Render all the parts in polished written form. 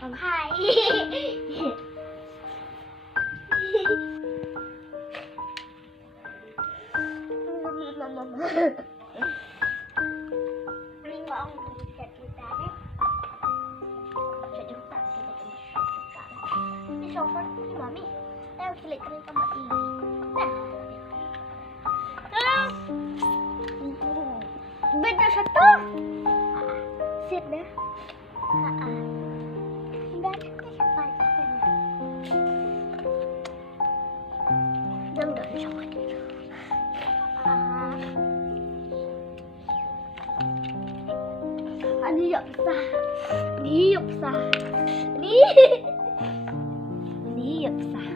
Hai. Ini mau lihat kita deh. Sebentar kita coba. Ini sofa ini mami. Ayo klik ke tempat ini. Beda satu. Sit deh. Enggak ada siapa aja kan. Jangan sama dia. Ini yuk sah. Ini yuk sah. Ini yuk sah.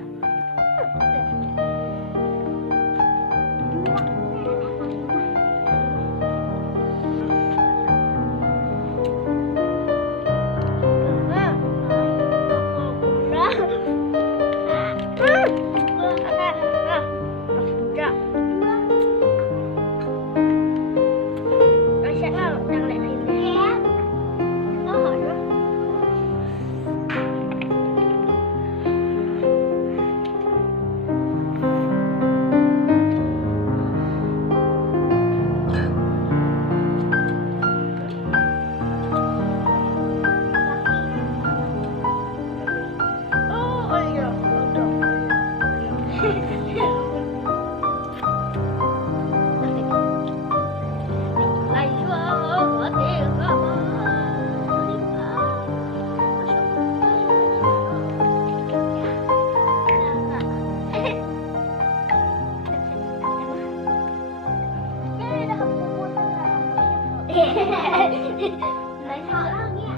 Lấy họ đó nghe.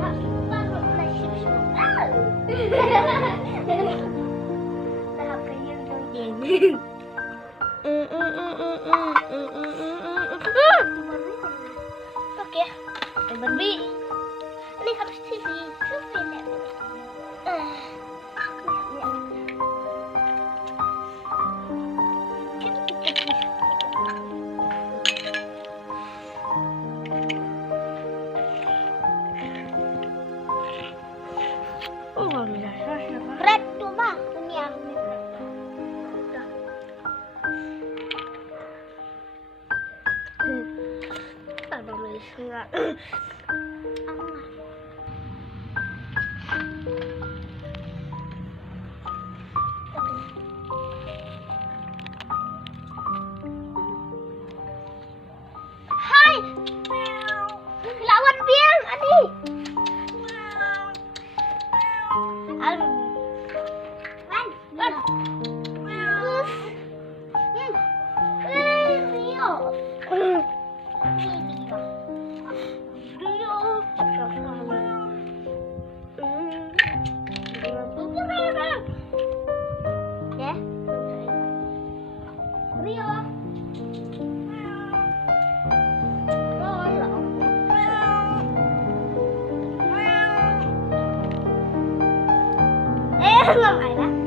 Họ ba một lấy ship shop. Là học cái dương trong tiền. Oke. Barbie. Ini harus TV. Film. Red tuh mah, ini yang ada Malaysia. Hai, lawan biang, Adi. Làm ai đó.